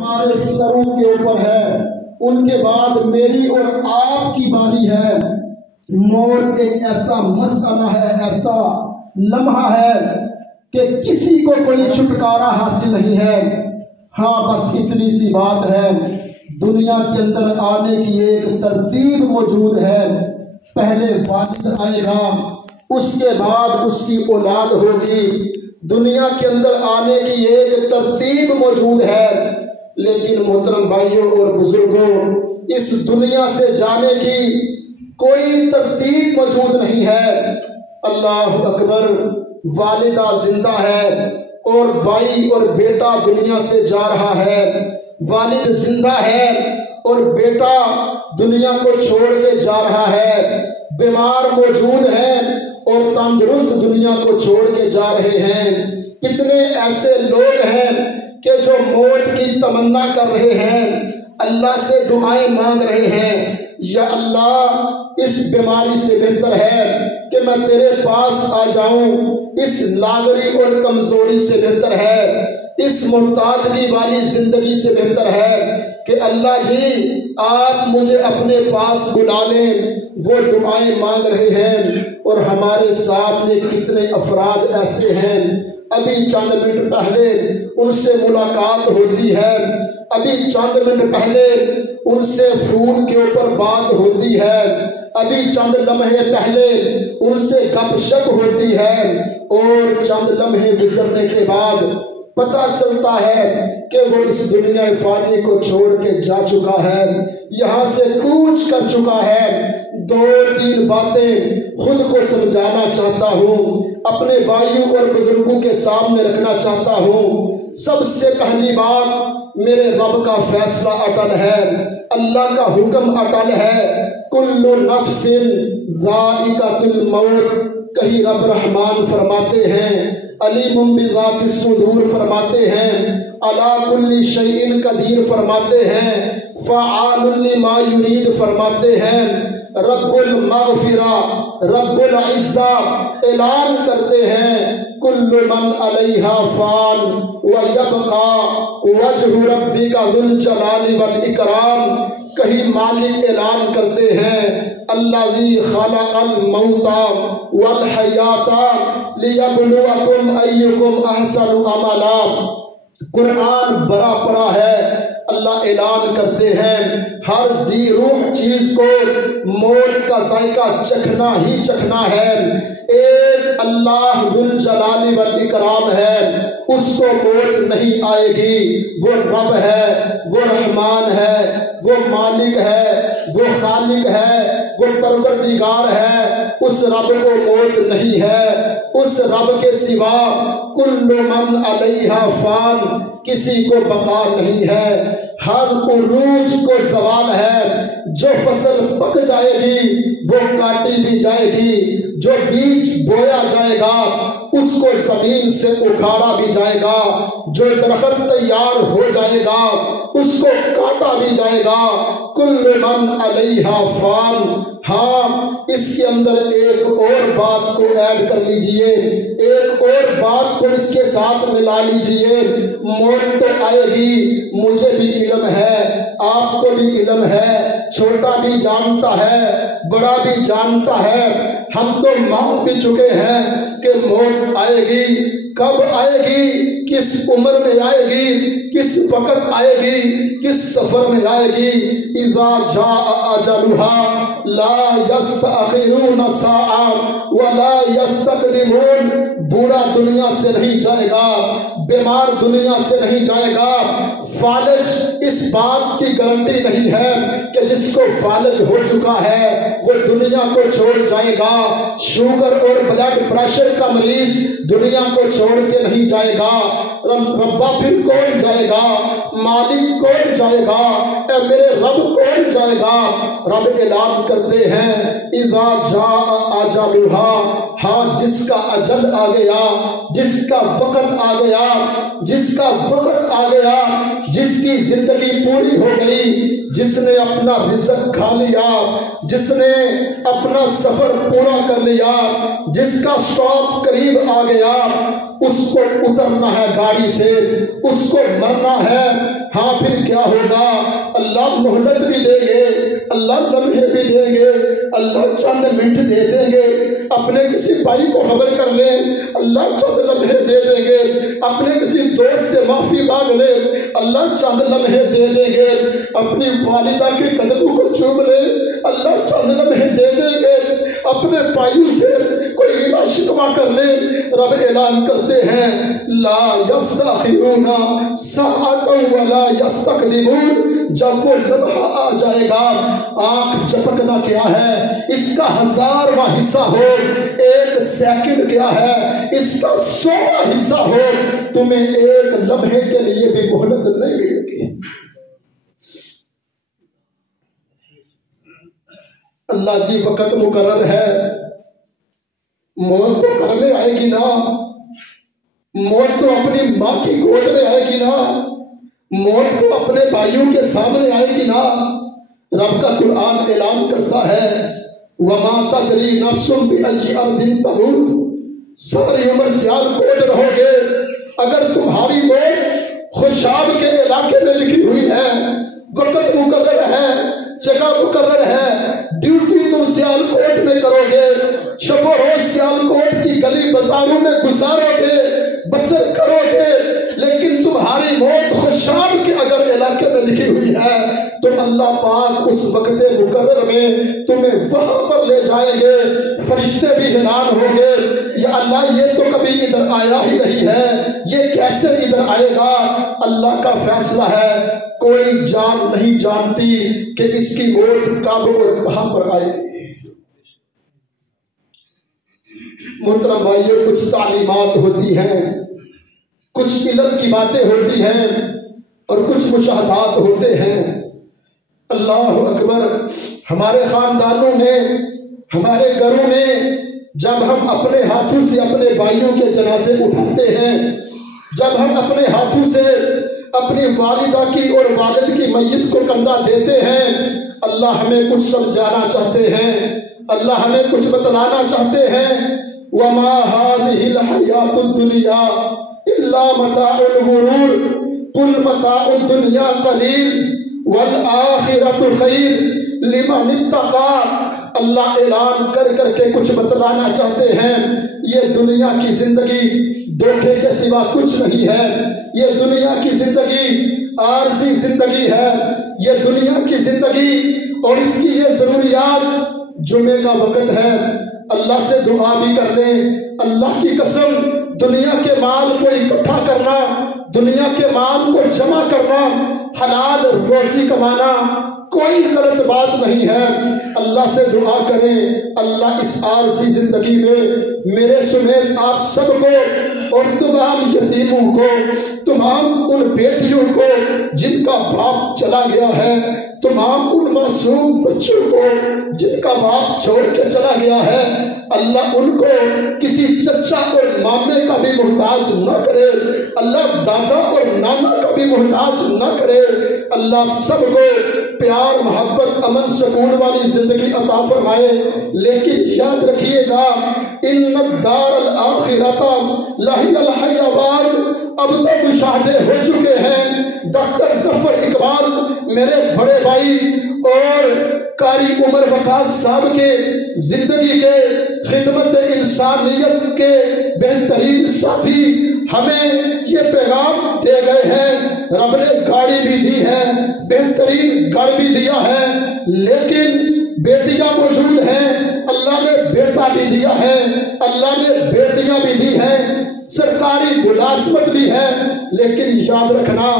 ہمارے سروں کے اوپر ہے، ان کے بعد میری اور آپ کی باری ہے۔ موت ایک ایسا مسئلہ ہے، ایسا لمحہ ہے کہ کسی کو کوئی چھٹکارا حاصل نہیں ہے۔ ہاں بس اتنی سی بات ہے، دنیا کے اندر آنے کی ایک ترتیب موجود ہے۔ پہلے والد آئے گا، اس کے بعد اس کی اولاد ہوگی۔ دنیا کے اندر آنے کی ایک ترتیب موجود ہے، لیکن محترم بھائیوں اور بزرگوں، اس دنیا سے جانے کی کوئی ترتیب موجود نہیں ہے۔ اللہ اکبر، والدہ زندہ ہے اور بھائی اور بیٹا دنیا سے جا رہا ہے۔ والد زندہ ہے اور بیٹا دنیا کو چھوڑ کے جا رہا ہے۔ بیمار موجود ہیں اور تندرست دنیا کو چھوڑ کے جا رہے ہیں۔ کتنے ایسے لوگ ہیں کہ جو موت کی تمنا کر رہے ہیں، اللہ سے دعائیں مانگ رہے ہیں، یا اللہ اس بیماری سے بہتر ہے کہ میں تیرے پاس آ جاؤں، اس لاغری اور کمزوری سے بہتر ہے، اس محتاجگی والی زندگی سے بہتر ہے کہ اللہ جی آپ مجھے اپنے پاس بلا لیں۔ وہ دعائیں مانگ رہے ہیں، اور ہمارے ساتھ میں کتنے افراد ایسے ہیں، ابھی چند منٹ پہلے ان سے ملاقات ہوتی ہے، ابھی چند منٹ پہلے ان سے فون کے اوپر بات ہوتی ہے، ابھی چند لمحے پہلے ان سے گپ شپ ہوتی ہے، اور چند لمحے گزرنے کے بعد پتہ چلتا ہے کہ وہ اس دنیا فانی کو چھوڑ کے جا چکا ہے، یہاں سے کوچ کر چکا ہے۔ دو تین باتیں خود کو سمجھانا چاہتا ہوں، اپنے بھائیوں اور بزرگوں کے سامنے رکھنا چاہتا ہوں۔ سب سے پہلی بات، میرے رب کا فیصلہ اٹل ہے، اللہ کا حکم اٹل ہے۔ کل نفس ذائقۃ الموت، کہیں رب رحمان فرماتے ہیں، علیم بذات الصدور فرماتے ہیں، علی کل شیء قدیر فرماتے ہیں، فعال لما یرید فرماتے ہیں۔ رب المغفرہ، رب العزہ اعلان کرتے ہیں، کل من علیہا فان ویبقى وجہ ربک ذو الجلال والاکرام۔ کہیں مالک اعلان کرتے ہیں، الذی خلق الموت والحیات لیبلوکم ایکم احسن عملا۔ قرآن بڑا پڑا ہے، اللہ اعلان کرتے ہیں ہر ذی روح چیز کو موت کا ذائقہ چکھنا ہی چکھنا ہے۔ ایک اللہ ذو الجلال والاکرام ہے، اس کو موت نہیں آئے گی۔ وہ رب ہے، وہ رحمان ہے، وہ مالک ہے، وہ خالق ہے، وہ پروردگار ہے۔ اس رب کو موت نہیں ہے، اس رب کے سوا کل من علیہا فان، کسی کو بقا نہیں ہے۔ ہر عروج کو زوال ہے، جو فصل پک جائے گی وہ کاٹی بھی جائے گی، جو بیج بویا جائے گا اس کو زمین سے اکھاڑا بھی جائے گا، جو درخت تیار ہو جائے گا اس کو کاٹا بھی جائے گا۔ کل من علیہا فان۔ ہاں اس کے اندر ایک اور بات کو ایڈ کر لیجئے، ایک اور بات کو اس کے ساتھ ملا لیجئے، موت تو آئے گی، مجھے بھی علم ہے، آپ کو بھی علم ہے، چھوٹا بھی جانتا ہے، بڑا بھی جانتا ہے، ہم تو مان بھی چکے ہیں کہ موت آئے گی۔ کب آئے گی، کس عمر میں آئے گی، کس وقت آئے گی، کس سفر میں آئے گی۔ اذا جاء اجلها لا يستأخرون ساعة ولا يستقدمون۔ بوڑھا دنیا سے نہیں جائے گا، بیمار دنیا سے نہیں جائے گا، فالج اس بات کی گارنٹی نہیں ہے کہ جس کو فالج ہو چکا ہے وہ دنیا کو چھوڑ جائے گا۔ شوگر اور بلڈ پریشر کا مریض دنیا کو چھوڑ کے نہیں جائے گا۔ ربا پھر کون جائے گا، مالک کون جائے گا، اے میرے رب کون جائے گا۔ رب اعلان کرتے ہیں اذا جاء اجلها، ہاں جس کا اجل آ گیا، جس کا وقت آ گیا، جس کا وقت آ گیا، جس کی زندگی پوری ہو گئی، جس نے اپنا رزق کھا لیا، جس نے اپنا سفر پورا کر لیا، جس کا سٹاپ قریب آ گیا، اس کو اترنا ہے گاڑی سے، اس کو مرنا ہے، ہاں پھر کیا ہوگا؟ اللہ مہلت بھی دیں گے، اللہ لمحے بھی دیں گے، اللہ چند منٹ دے دیں گے۔ اپنے کسی بھائی کو خبر کر لیں، اللہ چند لمحے دے دیں گے۔ اپنے کسی دوست سے معافی مانگ لیں، اللہ چند لمحے دے دیں گے۔ اپنی والدہ کے قدموں کو چوم لیں، اللہ چند لمحے دے دیں گے۔ اپنے بھائیوں سے کوئی گلہ شکوہ کر لیں، رب اعلان کرتے ہیں لا یستأخرون ساعۃ ولا یستقدمون۔ جب وہ لمحہ آ جائے گا، آنکھ جھپکنا کیا ہے، اس کا 1000واں حصہ ہو، 1 سیکنڈ کیا ہے، اس کا 100واں حصہ ہو، تمہیں 1 لمحے کے لیے بھی مہلت نہیں ملے گی۔ اللہ جی وقت مقرر ہے، موت تو گھر میں آئے گی نا، موت تو اپنی ماں کی گود میں آئے گی نا، موت تو اپنے بھائیوں کے سامنے آئے گی نا۔ رب کا قرآن اعلان کرتا ہے وَمَا تَدْرِي نَفْسٌ بِأَيِّ أَرْضٍ تَمُوتُ۔ ساری عمر سیال کوٹ رہو گے، اگر تمہاری موت خوشاب کے علاقے میں لکھی ہوئی ہے، وقت مقرر ہے، جگہ مقرر ہے، ڈیوٹی تم سیال کوٹ میں کرو گے، شب و روز سیال کوٹ کی گلی بازاروں میں گزارو گے، بسر کرو گے، لیکن تمہاری موت خوشاب کے اگر علاقے میں لکھی ہوئی ہے تو اللہ پاک اس وقت مقرر میں تمہیں وہاں پر لے جائیں گے۔ فرشتے بھی حیران ہوں گے، یا اللہ یہ تو کبھی ادھر آیا ہی نہیں ہے، یہ کیسے ادھر آئے گا؟ اللہ کا فیصلہ ہے، کوئی جان نہیں جانتی کہ اس کی موت کب اور کہاں پر آئے گی۔ محترم بھائیو، کچھ تعلیمات ہوتی ہیں، کچھ علم کی باتیں ہوتی ہیں اور کچھ مشاہدات ہوتے ہیں۔ اللہ اکبر، ہمارے خاندانوں میں، ہمارے گھروں میں جب ہم اپنے ہاتھوں سے اپنے بھائیوں کے جنازے اٹھاتے ہیں، جب ہم اپنے ہاتھوں سے اپنی والدہ کی اور والد کی میت کو کندھا دیتے ہیں، اللہ ہمیں کچھ سمجھانا چاہتے ہیں، اللہ ہمیں کچھ بتلانا چاہتے ہیں۔ وَمَا هَٰذِهِ الْحَيَاةُ الدُّنْيَا إِلَّا مَتَاعُ الْغُرُورِ قُلْ مَتَاعُ الدُّنْيَا قَلِيلٌ وَالْآخِرَةُ خَيْرٌ لِمَنِ اتَّقَىٰ۔ اللہ اعلان کر کر کے کچھ بتلانا چاہتے ہیں، یہ دنیا کی زندگی دھوکے کے سوا کچھ نہیں ہے، یہ دنیا کی زندگی عارضی زندگی ہے، یہ دنیا کی زندگی اور اس کی یہ ضروریات۔ جمعے کا وقت ہے، اللہ سے دعا بھی کر لیں، اللہ کی قسم دنیا کے مال کو اکٹھا کرنا، دنیا کے مال کو جمع کرنا، حلال روزی کمانا کوئی غلط بات نہیں ہے۔ اللہ سے دعا کریں اللہ اس عارضی زندگی میں میرے سمیت آپ سب کو اور تمام یتیموں کو، تمام ان بیٹیوں کو جن کا باپ چلا گیا ہے، تمام ان معصوم بچوں کو جن کا باپ چھوڑ کے چلا گیا ہے، اللہ ان کو کسی چچا اور مامے کا بھی محتاج نہ کرے، اللہ دادا اور نانا کا بھی محتاج نہ کرے۔ اللہ سب کو پیار، محبت، امن، سکون والی زندگی عطا فرمائے۔ لیکن یاد رکھیے گا ان الدار الآخرۃ لہی الحیوان، اب تو مشاہدے ہو چکے ہیں۔ ڈاکٹر ظفر اقبال میرے بڑے بھائی اور قاری عمر وقاص صاحب کے زندگی کے خدمت انسانیت کے بہترین ساتھی ہمیں یہ پیغام دے گئے ہیں۔ رب نے گاڑی بھی دی ہے، بہترین گھر بھی دیا ہے، لیکن بیٹیاں موجود ہیں، اللہ نے بیٹا بھی دیا ہے، اللہ نے بیٹیاں بھی دی ہیں، سرکاری ملازمت بھی ہے، لیکن یاد رکھنا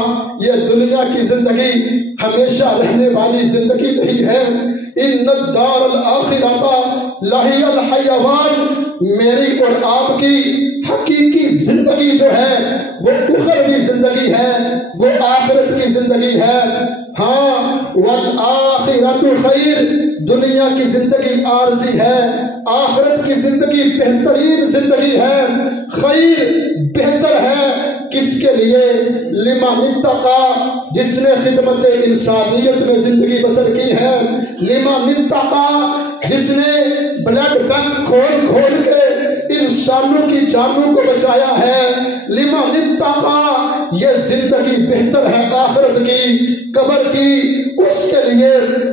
یہ دنیا کی زندگی ہمیشہ رہنے والی زندگی نہیں ہے۔ ان الدار الآخرۃ لہی الحیوان، میری اور آپ کی حقیقی زندگی جو ہے وہ اخروی زندگی ہے، وہ آخرت کی زندگی ہے۔ ہاں والآخرۃ خیر، دنیا کی زندگی عارضی ہے، آخرت کی زندگی بہترین زندگی ہے، خیر بہتر ہے۔ کس کے لیے؟ لمن اتقى، جس نے خدمت انسانیت میں زندگی بسر کی ہے، لمن اتقى، جس نے بلڈ بینک کھول کھول کے انسانوں کی جانوں کو بچایا ہے۔ لمن اتقى، یہ زندگی بہتر ہے آخرت کی، قبر کی، اس کے لیے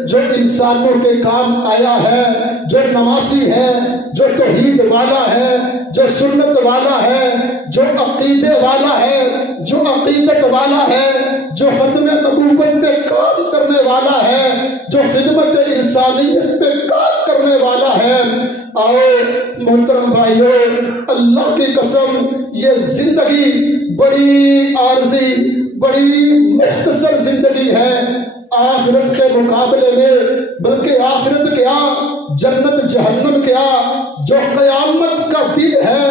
جو انسانوں کے کام آیا ہے، جو نمازی ہے، جو توحید والا ہے، جو سنت والا ہے، جو عقیدے والا ہے، جو عقیدت والا ہے، جو ختم نبوت پہ کام کرنے والا ہے، جو خدمت انسانیت پہ کام کرنے والا ہے۔ اور محترم بھائیو، اللہ کی قسم یہ زندگی بڑی عارضی، بڑی مختصر زندگی ہے آخرت کے مقابلے میں، بلکہ آخرت کیا، جنت جہنم کیا، جو قیامت کا دن ہے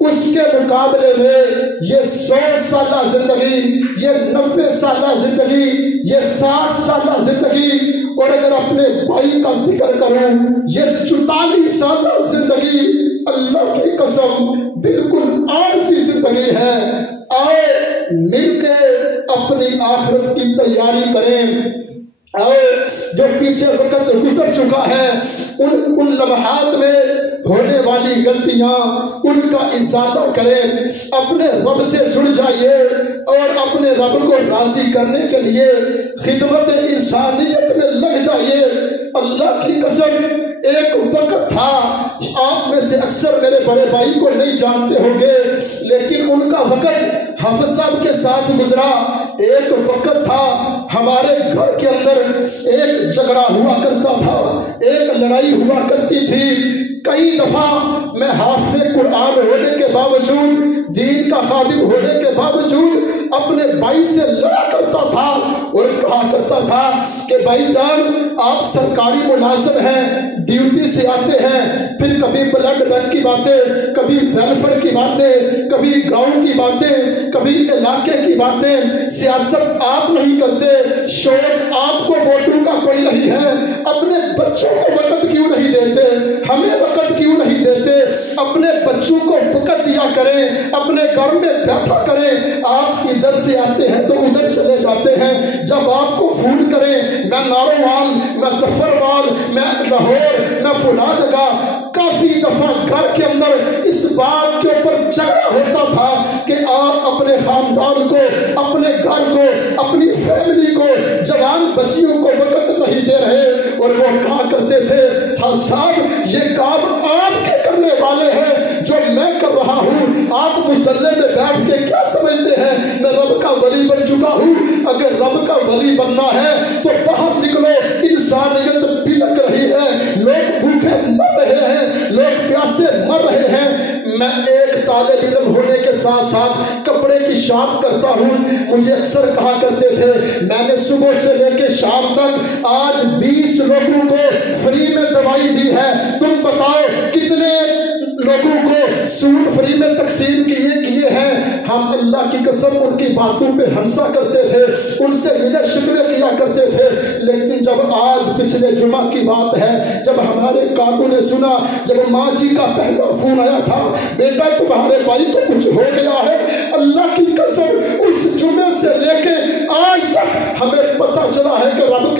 اس کے مقابلے میں یہ 100 سالہ زندگی، یہ 90 سالہ زندگی، یہ 60 سالہ زندگی، اور اگر اپنے بھائی کا ذکر کروں یہ 44 سالہ زندگی، اللہ کی قسم بالکل عارضی زندگی ہے۔ آئے مل کے اپنی آخرت کی تیاری کریں، اور جو پیچھے وقت گزر چکا ہے ان لمحات میں ہونے والی غلطیاں ان کا ازالہ کریں، اپنے رب سے جڑ جائیے اور اپنے رب کو راضی کرنے کے لیے خدمت انسانیت میں لگ جائیے۔ اللہ کی قسم ایک وقت تھا، آپ میں سے اکثر میرے بڑے بھائی کو نہیں جانتے ہوں گے، لیکن ان کا وقت حافظ صاحب کے ساتھ گزرا۔ ایک وقت تھا ہمارے گھر کے اندر ایک جھگڑا ہوا کرتا تھا، ایک لڑائی ہوا کرتی تھی۔ کئی دفعہ میں حافظ قرآن ہونے کے باوجود، دین کا خادم ہونے کے باوجود اپنے بھائی سے لڑا کرتا تھا اور کہا کرتا تھا کہ بھائی جان آپ سرکاری ملازم ہیں، ڈیوٹی سے آتے ہیں، پھر کبھی بلڈ بینک کی باتیں، کبھی ویلفیئر کی باتیں، کبھی گاؤں کی باتیں، کبھی علاقے کی باتیں، سیاست آپ نہیں کرتے، شوق آپ کو ووٹوں کا کوئی نہیں ہے، اپنے بچوں کو وقت کیوں نہیں دیتے، ہمیں وقت کیوں نہیں دیتے، اپنے بچوں کو وقت دیا کریں، اپنے گھر میں بیٹھا کریں۔ آپ ادھر سے آتے ہیں تو ادھر چلے جاتے ہیں، جب آپ کو فون کریں میں نارووال، میں ظفروال، میں لاہور، میں فلاں جگہ، کافی دفعہ گھر کے اندر اس بات کے اوپر جھگڑا ہوتا تھا کہ آپ اپنے خاندان کو، اپنے گھر کو، اپنی فیملی کو، جوان بچیوں کو وقت نہیں دے رہے، اور وہ کہا کرتے تھے حافظ صاحب یہ کام آپ کے کرنے والے ہیں جو میں کر رہا ہوں، آپ مصلی میں بیٹھ کے کیا سمجھتے ہیں میں رب کا ولی بن چکا ہوں؟ اگر رب کا ولی بننا ہے تو باہر نکلو، انسانیت بلک رہی ہے، لوگ بھوکے مر رہے ہیں، لوگ پیاسے مر رہے ہیں۔ میں ایک طالب علم ہونے کے ساتھ ساتھ کپڑے کی شاپ کرتا ہوں، مجھے اکثر کہا کرتے تھے میں نے صبح سے لے کے شام تک آج 20 لوگوں کو فری میں دوائی دی ہے، تم بتاؤ کتنے لوگوں کو سوٹ فری میں تقسیم کیے ہیں۔ ہم اللہ کی قسم ان کی باتوں پہ ہنسا کرتے تھے، ان سے ملے شکوے کیا کرتے تھے، لیکن جب آج پچھلے جمعہ کی بات ہے، جب ہمارے کاکو نے سنا، جب ماں جی کا پہلا فون آیا تھا بیٹا تمہارے بھائی کو کچھ ہو گیا ہے، اللہ کی قسم اس جمعے سے لے کے آج تک ہمیں پتہ چلا ہے کہ رب